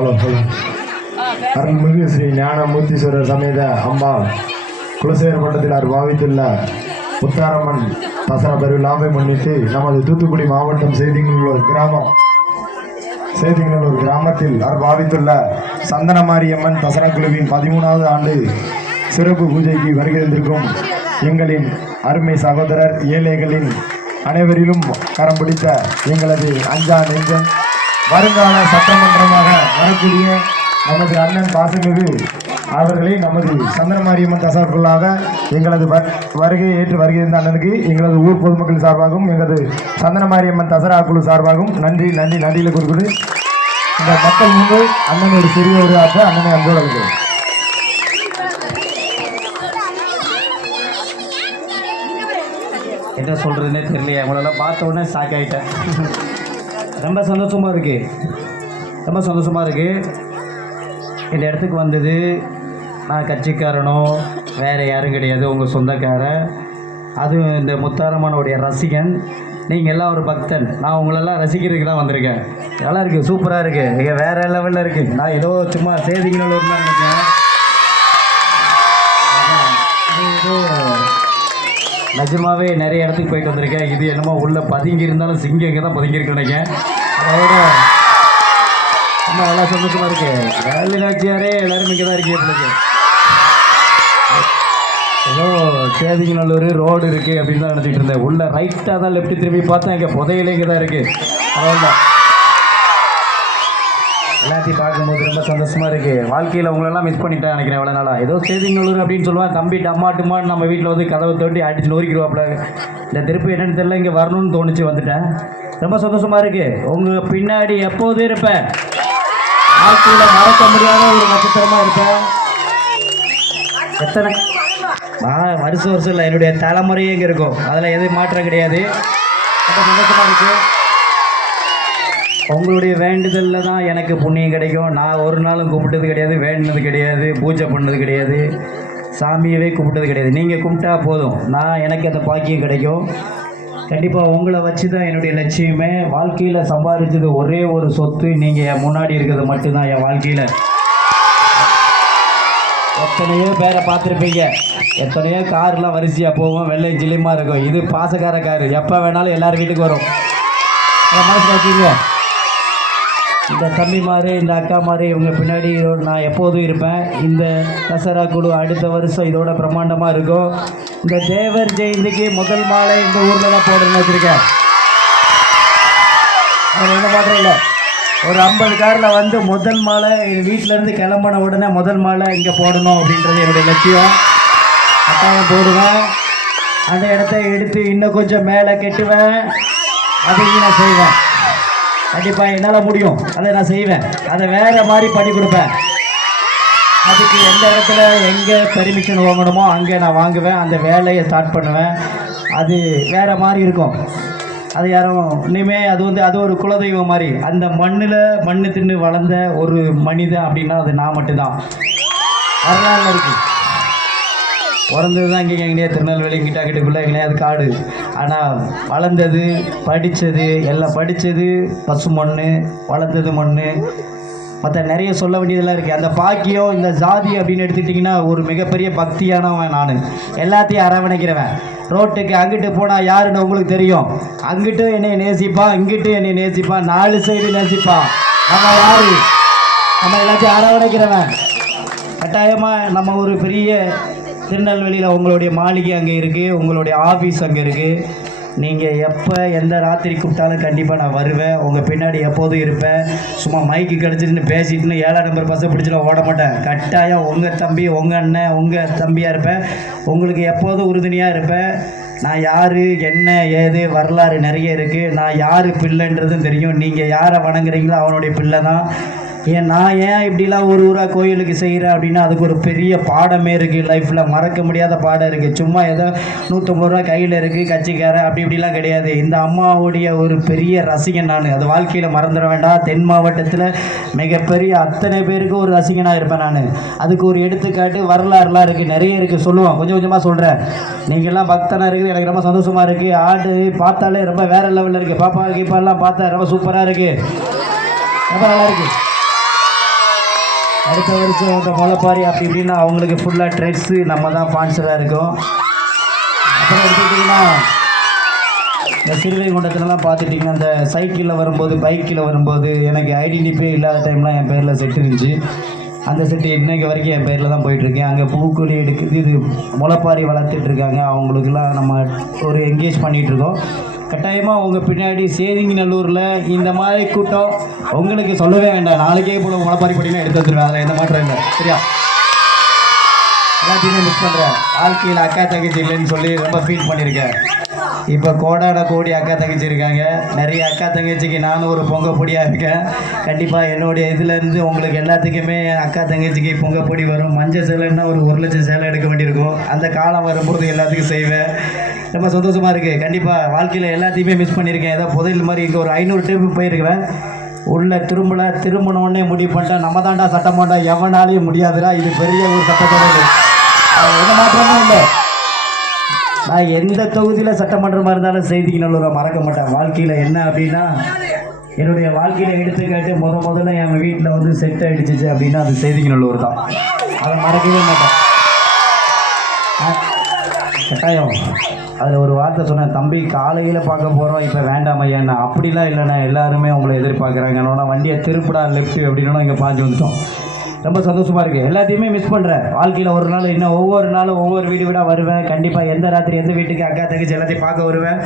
Hello அருள்மிகு ஸ்ரீ ஞானமூர்த்தீஸ்வரர் சமேத அம்மா குலசேகர மட்டத்தில் பாவித்துள்ள முத்தாரம்மன் தசரா பெருவிழாவை முன்னிட்டு நமது தூத்துக்குடி மாவட்டம் செய்திகளூர் கிராமத்தில் பாவித்துள்ள சந்தனமாரியம்மன் தசரா குழுவின் 13வது ஆண்டு சிறப்பு பூஜைக்கு வருகின்றிருக்கும் எங்களின் அருமை சகோதரர் ஏழைகளின் அனைவரிலும் கரம் பிடித்த எங்களது அஞ்சா நெஞ்சம் வருங்கால சட்டமன்றமாக வரக்கூடிய நமது அண்ணன் பாசமிகு அவர்களை நமது சந்தனமாரியம்மன் தசராக்குள்ளாக எங்களது வருகையை ஏற்று வருகின்ற அண்ணனுக்கு எங்களது ஊர் பொதுமக்கள் சார்பாகவும் எங்களது சந்தனமாரியம்மன் தசரா குழு சார்பாகவும் நன்றியில் குறிப்பிட்டு இந்த மக்கள் முன்பு அண்ணன் ஒரு சிறிய ஒரு ஆற்ற அண்ணனை அன்போடு அழைக்கிறேன். என்ன சொல்கிறதுனே தெரியலையே, அவங்களெல்லாம் பார்த்த உடனே ஷாக் ஆகிட்டேன். ரொம்ப சந்தோஷமாக இருக்குது. இந்த இடத்துக்கு வந்தது நான் கட்சிக்காரனோ வேறு யாரும் கிடையாது, உங்கள் சொந்தக்காரன். அதுவும் இந்த முத்தாரம்மனுடைய ரசிகன். நீங்கள் எல்லாம் ஒரு பக்தன். நான் உங்களெல்லாம் ரசிக்கிறதுக்கு தான் வந்திருக்கேன். நல்லா இருக்குது, சூப்பராக இருக்குது, இங்கே வேறு லெவலில் இருக்குது. நான் ஏதோ சும்மா செய்திகளோடு தான் நினைக்கிறேன். ஏதோ நிஜமாகவே நிறைய இடத்துக்கு போயிட்டு வந்திருக்கேன். இது என்னமோ உள்ளே பதுங்கி இருந்தாலும் சிங்கம் இங்கே தான் பதுங்கியிருக்கு நினைக்கிறேன். அதோட ரொம்ப நல்லா சந்தோஷமாக இருக்குது. வேலுநாச்சியாரே எல்லோரும் இங்கே தான் இருக்கீங்க. ஏதோ சேதிங்கநல்லூர் ரோடு இருக்குது அப்படின்னு தான் நினச்சிட்டு இருந்தேன். உள்ள ரைட்டாக தான் லெஃப்ட் திரும்பி பார்த்தா இங்கே புதையிலே இங்கே தான் இருக்குது. அவ்வளோதான். எல்லாத்தையும் பார்க்கும்போது ரொம்ப சந்தோஷமாக இருக்குது. வாழ்க்கையில் உங்களெல்லாம் மிஸ் பண்ணிட்டேன் நினைக்கிறேன் எவ்வளோ நாளாக. ஏதோ சேதிங்கநல்லூர் அப்படின்னு சொல்லுவேன். தம்பி டம்மாட்டுமான்னு நம்ம வீட்டில் வந்து கதவை தோண்டி அடிச்சு நொறுக்கிடுவாப்புல. இந்த திருப்பி என்னென்னு தெரியல, இங்கே வரணும்னு தோணுச்சு, வந்துட்டேன். ரொம்ப சந்தோஷமாக இருக்குது. உங்கள் பின்னாடி எப்போதும் இருப்பேன். வாழ்க்கையில் மறக்க முடியாத ஒரு நட்சத்திரமாக இருப்பேன். எத்தனை வருஷம் இல்லை, என்னுடைய தலைமுறையே இங்கே இருக்கும். அதில் எதுவும் மாற்றம் கிடையாது. ரொம்ப சந்தோஷமாக இருக்குது. உங்களுடைய வேண்டுதலில் தான் எனக்கு புண்ணியம் கிடைக்கும். நான் ஒரு நாளும் கும்பிட்டது கிடையாது, வேண்டினது கிடையாது, பூஜை பண்ணது கிடையாது, சாமியவே கும்பிட்டது கிடையாது. நீங்கள் கும்பிட்டா போதும், எனக்கு அந்த பாக்கியம் கிடைக்கும். கண்டிப்பாக உங்களை வச்சு தான் என்னுடைய லட்சியமே. வாழ்க்கையில் சம்பாதிச்சது ஒரே ஒரு சொத்து, நீங்கள் என் முன்னாடி இருக்கிறது மட்டும்தான் என் வாழ்க்கையில். எத்தனையோ பேரை பார்த்துருப்பீங்க, எத்தனையோ கார்லாம் வரிசையாக போவோம், வெள்ளை ஜிலிமாக இருக்கும். இது பாசக்கார காரு, எப்போ வேணாலும் எல்லோரும் வீட்டுக்கு வரும். மனசில் வச்சுங்க. இந்த தம்பி மாதிரி, இந்த அக்கா மாதிரி இவங்க பின்னாடி நான் எப்போதும் இருப்பேன். இந்த தசரா குழு அடுத்த வருஷம் இதோட பிரம்மாண்டமாக இருக்கும். இந்த தேவர் ஜெயந்திக்கு முதல் மாலை இந்த ஊரில் தான் போடணும்னு வச்சுருக்கேன். அது எந்த மாற்றம் இல்லை. ஒரு 50 காரில் வந்து முதல் மாலை வீட்டிலேருந்து கிளம்பின உடனே முதல் மாலை இங்கே போடணும் அப்படின்றது என்னுடைய லட்சியம். அட்டாயம் போடுவேன். அந்த இடத்த எடுத்து இன்னும் கொஞ்சம் மேலே கெட்டுவேன். அதையும் நான் செய்வேன். கண்டிப்பாக என்னால் முடியும், அதை நான் செய்வேன். அதை வேறு மாதிரி பண்ணி கொடுப்பேன். அதுக்கு எந்த இடத்துல எங்கே பெர்மிஷன் வாங்கணுமோ அங்கே நான் வாங்குவேன். அந்த வேலையை ஸ்டார்ட் பண்ணுவேன். அது வேறு மாதிரி இருக்கும். அது யாரும் இனிமேல் அது ஒரு குலதெய்வம் மாதிரி. அந்த மண்ணு தின்னு வளர்ந்த ஒரு மனிதன் அப்படின்னா அது நான் மட்டும்தான். வரலாறு இருக்குது. பிறந்தது தான் இங்கே எங்கேயா திருநெல்வேலி கிட்டக்குள்ளே எங்கேயாவது காடு. ஆனால் வளர்ந்தது, படித்தது, எல்லாம் படித்தது பசு மண், வளர்ந்தது மண். மற்ற நிறைய சொல்ல வேண்டியதெல்லாம் இருக்குது. அந்த பாக்கியம், இந்த ஜாதி அப்படின்னு எடுத்துக்கிட்டிங்கன்னா ஒரு மிகப்பெரிய பக்தியானவன் நான். எல்லாத்தையும் அரவணைக்கிறவன். ரோட்டுக்கு அங்கிட்டு போனால் யாருன்னு உங்களுக்கு தெரியும். அங்கிட்டும் என்னை நேசிப்பான், இங்கிட்டும் என்னை நேசிப்பான், 4 சைடு நேசிப்பான். நம்ம யார்? நம்ம எல்லாத்தையும் அரவணைக்கிறவன். கட்டாயமாக நம்ம ஒரு பெரிய திருநெல்வேலியில் உங்களுடைய மாளிகை அங்கே இருக்குது, உங்களுடைய ஆஃபீஸ் அங்கே இருக்குது. நீங்கள் எப்போ எந்த ராத்திரி கூப்பிட்டாலும் கண்டிப்பாக நான் வருவேன். உங்கள் பின்னாடி எப்போதும் இருப்பேன். சும்மா மைக்கு கிடச்சிட்டுன்னு பேசிட்டுன்னு 7ஆம் நம்பர் பஸ்ஸை பிடிச்சிட்டு ஓட மாட்டேன். கட்டாயம் உங்கள் தம்பி, உங்கள் அண்ணன், உங்கள் தம்பியாக இருப்பேன். உங்களுக்கு எப்போதும் உறுதுணையாக இருப்பேன். நான் யார், என்ன ஏது, வரலாறு நிறைய இருக்குது. நான் யார் பிள்ளைன்றதும் தெரியும். நீங்கள் யாரை வணங்குறீங்களோ அவனுடைய பிள்ளை தான். நான் ஏன் இப்படிலாம் ஊராக கோயிலுக்கு செய்கிறேன் அப்படின்னா அதுக்கு ஒரு பெரிய பாடமே இருக்குது. லைஃப்பில் மறக்க முடியாத பாடம் இருக்குது. சும்மா ஏதோ 150 ரூபா கையில் இருக்குது, கட்சிக்காரன் அப்படி இப்படிலாம் கிடையாது. இந்த அம்மாவுடைய ஒரு பெரிய ரசிகன் நான். அது வாழ்க்கையில் மறந்துட வேண்டாம். தென் மாவட்டத்தில் மிகப்பெரிய அத்தனை பேருக்கு ஒரு ரசிகனாக இருப்பேன் நான். அதுக்கு ஒரு எடுத்துக்காட்டு வரலாறுலாம் இருக்குது, நிறைய இருக்குது. சொல்லுவோம், கொஞ்சம் கொஞ்சமாக சொல்கிறேன். நீங்கள்லாம் பக்தனாக இருக்குது, எனக்கு ரொம்ப சந்தோஷமாக இருக்குது. ஆடு பார்த்தாலே ரொம்ப வேறு லெவலில் இருக்குது. பாப்பா கீப்பாலாம் பார்த்தா ரொம்ப சூப்பராக இருக்குது, ரொம்ப நல்லா இருக்குது. அடுத்த வருஷம் அந்த முளைப்பாரி அப்படி இப்படின்னா அவங்களுக்கு ஃபுல்லாக ட்ரெஸ்ஸு நம்ம தான் ஸ்பான்சராக இருக்கோம். அப்புறம் எடுத்துக்கிட்டிங்கன்னா இந்த சிறுவைகுண்டத்துலலாம் பார்த்துட்டிங்கன்னா இந்த சைக்கிளில் வரும்போது பைக்கில் வரும்போது எனக்கு ஐடென்டிஃபை இல்லாத டைம்லாம் என் பேரில் செட்டு இருந்துச்சு. அந்த செட்டு இன்றைக்கு வரைக்கும் என் பேரில் தான் போயிட்டுருக்கேன். அங்கே பூக்குழி எடுக்குது, இது முளைப்பாரி வளர்த்துட்ருக்காங்க. அவங்களுக்கெல்லாம் நம்ம ஒரு என்கேஜ் பண்ணிகிட்ருக்கோம். கட்டாயமாக உங்கள் பின்னாடி சேதிங்கநல்லூரில் இந்த மாதிரி கூட்டம் உங்களுக்கு சொல்லவே வேண்டாம். நாளைக்கே போல முளைப்பாரி போட்டிங்கன்னா எடுத்து வந்துடுவேன். அதில் எந்த மாற்றம் இல்லை. சரியா? எல்லாத்தையுமே மிஸ் பண்ணுறேன். வாழ்க்கையில் அக்கா தங்கச்சி இல்லைன்னு சொல்லி ரொம்ப ஃபீல் பண்ணியிருக்கேன். இப்போ கோடான கோடி அக்கா தங்கச்சி இருக்காங்க. நிறைய அக்கா தங்கச்சிக்கு நானும் ஒரு பொங்கப்பொடியாக இருக்கேன். கண்டிப்பாக என்னுடைய இதுலேருந்து உங்களுக்கு எல்லாத்துக்குமே அக்கா தங்கச்சிக்கு பொங்கப்பொடி வரும். மஞ்சள் சேலைன்னா ஒரு 1,00,000 சேலை எடுக்க வேண்டியிருக்கும். அந்த காலம் வரும்போது எல்லாத்துக்கும் செய்வேன். ரொம்ப சந்தோஷமாக இருக்குது. கண்டிப்பாக வாழ்க்கையில் எல்லாத்தையுமே மிஸ் பண்ணியிருக்கேன். ஏதோ புதையல் மாதிரி இங்கே ஒரு 500 ட்ரிப்பு போயிருக்குவேன். உள்ள திரும்பினோடனே முடிவு பண்ணிட்டேன், நம்ம தாண்டா சட்டமாண்டா, எவனாலையும் முடியாதுடா. இது பெரிய ஒரு சட்டத்தொடர். எந்த மாற்றமும் இல்லை. நான் எந்த தொகுதியில் சட்டமன்றமாக இருந்தாலும் செய்திக்கு மறக்க மாட்டேன். வாழ்க்கையில் என்ன அப்படின்னா, என்னுடைய வாழ்க்கையில் எடுத்துக்காட்டு முதல்ல என் வீட்டில் வந்து செட் அடிச்சிச்சு அப்படின்னா அது செய்திக்கு நல்லூர் தான். அதை மறக்கவே மாட்டேன். கட்டாயம் அதில் ஒரு வார்த்தை சொன்னேன், தம்பி காலையில் பார்க்க போகிறோம், இப்போ வேண்டாம் ஐயாண்ணா. அப்படிலாம் இல்லைண்ணா, எல்லாருமே உங்களை எதிர்பார்க்குறாங்க. வண்டியை திருப்படா லெஃப்ட்டு அப்படின்னா இங்கே பாஞ்சு வந்துட்டோம். ரொம்ப சந்தோஷமாக இருக்குது. எல்லாத்தையுமே மிஸ் பண்ணுறேன். வாழ்க்கையில் ஒரு நாள் இன்னும் ஒவ்வொரு நாளும் ஒவ்வொரு வீடாக வருவேன். கண்டிப்பாக எந்த ராத்திரி எந்த வீட்டுக்கு அக்கா தங்கச்சி எல்லாத்தையும் பார்க்க வருவேன்.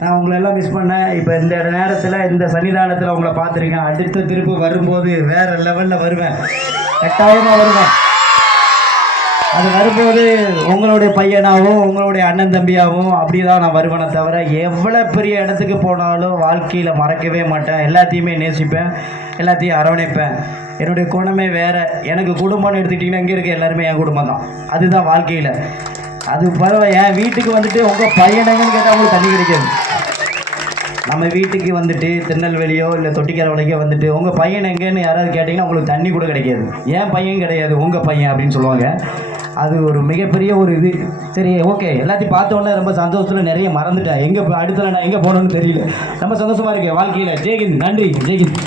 நான் உங்களை எல்லாம் மிஸ் பண்ணேன். இப்போ இந்த நேரத்தில் இந்த சன்னிதானத்தில் உங்களை பார்த்துருக்கேன். அடுத்த திருப்பு வரும்போது வேறு லெவலில் வருவேன். கட்டாயமாக வருவேன். அது வரும்போது உங்களுடைய பையனாகவும் உங்களுடைய அண்ணன் தம்பியாகவும் அப்படி தான் நான் வருவேனே தவிர எவ்வளோ பெரிய இடத்துக்கு போனாலும் வாழ்க்கையில் மறக்கவே மாட்டேன். எல்லாத்தையுமே நேசிப்பேன், எல்லாத்தையும் அரவணைப்பேன். என்னுடைய குணமே வேறு. எனக்கு குடும்பம்னு எடுத்துக்கிட்டிங்கன்னா இங்கே இருக்க எல்லாருமே என் குடும்பம் தான். அதுதான் வாழ்க்கையில். அது பரவாயில்ல. என் வீட்டுக்கு வந்துட்டு உங்கள் பையனங்கன்னு கேட்டால் உங்களுக்கு தண்ணி கிடைக்காது. நம்ம வீட்டுக்கு வந்துட்டு திருநெல்வேலியோ இல்லை தொட்டிக்கரவளைக்கோ வந்துட்டு உங்கள் பையன் எங்கேன்னு யாராவது கேட்டிங்கன்னா உங்களுக்கு தண்ணி கூட கிடைக்காது. ஏன் பையன் கிடையாது, உங்கள் பையன் அப்படின்னு சொல்லுவாங்க. அது ஒரு மிகப்பெரிய ஒரு இது. சரி, ஓகே. எல்லாத்தையும் பார்த்தோன்னே ரொம்ப சந்தோஷத்தில் நிறைய மறந்துட்டேன். எங்கே அடுத்தல நான் எங்கே போனோன்னு தெரியல. ரொம்ப சந்தோஷமாக இருக்கேன் வாழ்க்கையில். ஜெய்ஹிந்த். நன்றி. ஜெய்ஹிந்த்.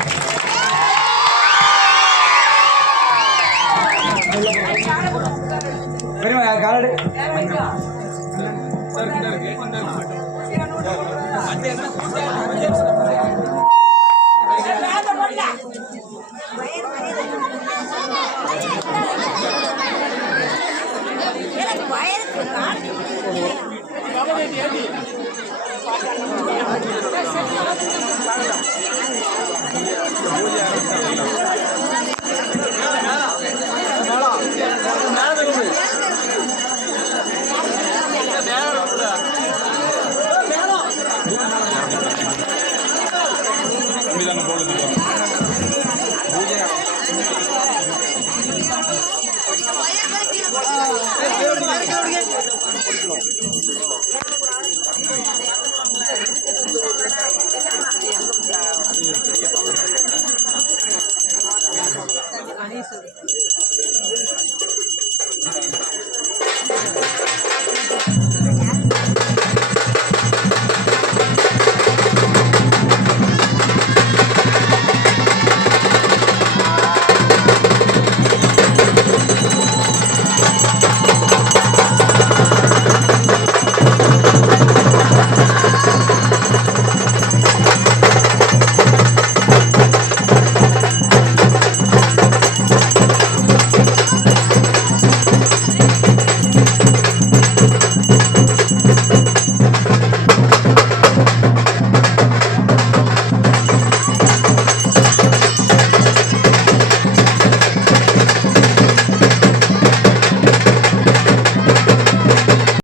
Ani